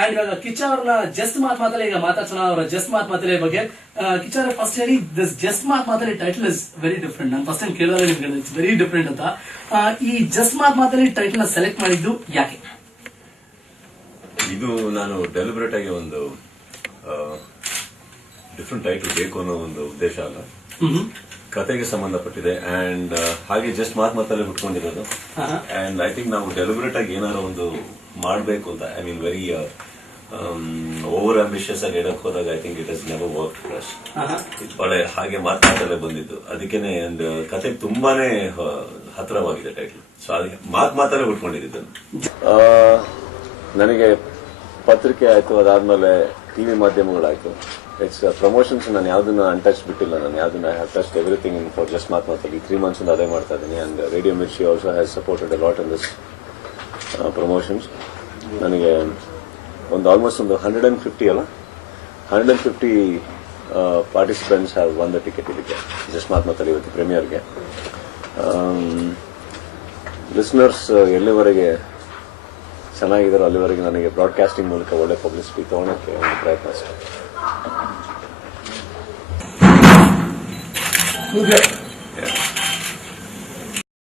And ಇವಾಗ ಕಿಚ್ಚ ಅವ್ರನ್ನ just ಮಾತಲ್ಲಿ ಈಗ ಮಾತಾಡ್ಸೋಣ. ಅವರ ಜಸ್ಟ್ ಮಾತಲ್ಲಿ ಬಗ್ಗೆ ಕಿಚ್ಚ ಅವರ ಫಸ್ಟ್ ಹೇಳಿ, ದಿಸ್ ಜಸ್ಟ್ ಮಾತಲ್ಲಿ ಟೈಟಲ್ ಇಸ್ ವೆರಿ ಡಿಫ್ರೆಂಟ್. ನಾನು ಫಸ್ಟ್ ಟೈಮ್ ಕೇಳಿದ್ರೆ ನಿಮ್ಗೆ ಇಟ್ಸ್ ವೆರಿ ಡಿಫ್ರೆಂಟ್ ಅಂತ. ಈ ಜಸ್ಟ್ ಮಾತಲ್ಲಿ ಟೈಟಲ್ ನ ಸೆಲೆಕ್ಟ್ ಮಾಡಿದ್ದು ಯಾಕೆ? ಇದು ನಾನು ಡೆಲಿಬರೇಟ್ ಆಗಿ ಒಂದು ಡಿಫ್ರೆಂಟ್ ಟೈಟಲ್ ಬೇಕು ಅನ್ನೋ ಒಂದು ಉದ್ದೇಶ ಅಲ್ಲ, ಕತೆಗೆ ಸಂಬಂಧಪಟ್ಟಿದೆ. ಅಂಡ್ ಹಾಗೆ ಜಸ್ಟ್ ಮಾತಲ್ಲೇ ಬಿಟ್ಕೊಂಡಿರೋದು. ಅಂಡ್ ಐ ಥಿಂಕ್ ನಾವು ಡೆಲಿಬರೇಟ್ ಆಗಿ ಏನಾದ್ರು ಒಂದು ಮಾಡಬೇಕು ಅಂತ, I mean very over ambitious ಆಗಿ ಹೇಳಕ್ ಹೋದಾಗ I think it has never work for us. ಒಳ್ಳೆ ಹಾಗೆ ಮಾತಲ್ಲೇ ಬಂದಿದ್ದು, ಅದಕ್ಕೇನೆ ಒಂದು ಕತೆಗೆ ತುಂಬಾನೇ ಹತ್ತಿರವಾಗಿದೆ ಟೈಟಲ್. ಸೊ ಅದಕ್ಕೆ ಮಾತಲ್ಲೇ ಬಿಟ್ಕೊಂಡಿದ್ದು. ನನಗೆ ಪತ್ರಿಕೆ ಆಯ್ತು, ಅದಾದ್ಮೇಲೆ ಟಿವಿ ಮಾಧ್ಯಮಗಳಾಯ್ತು, ಇಟ್ಸ್ ಪ್ರಮೋಷನ್ಸ್ ನಾನು ಯಾವ್ದನ್ನ ಅನ್ಟಚ್ ಬಿಟ್ಟಿಲ್ಲ. ನಾನು ಯಾವ್ದನ್ನ I have touched everything in for just ಮಾತಲ್ಲಿ 3 months ಅದೇ ಮಾಡ್ತಾ ಇದ್ದೀನಿ. And radio mirchi also has supported a lot in this promotions. ನನಗೆ ಒಂದು ಆಲ್ಮೋಸ್ಟ್ ಒಂದು 150 participants have one the ticket ಇದಕ್ಕೆ ಜಸ್ಟ್ ಮಾತಲ್ಲಿ ಇವತ್ತು ಪ್ರೀಮಿಯರ್ಗೆ. ಲಿಸ್ನರ್ಸ್ ಎಲ್ಲಿವರೆಗೆ ಚೆನ್ನಾಗಿದ್ದಾರೋ ಅಲ್ಲಿವರೆಗೆ ನನಗೆ ಬ್ರಾಡ್ಕಾಸ್ಟಿಂಗ್ ಮೂಲಕ ಒಳ್ಳೆ ಪಬ್ಲಿಸಿಟಿ ತಗೊಳಕ್ಕೆ ಒಂದು ಪ್ರಯತ್ನ ಅಷ್ಟೇ.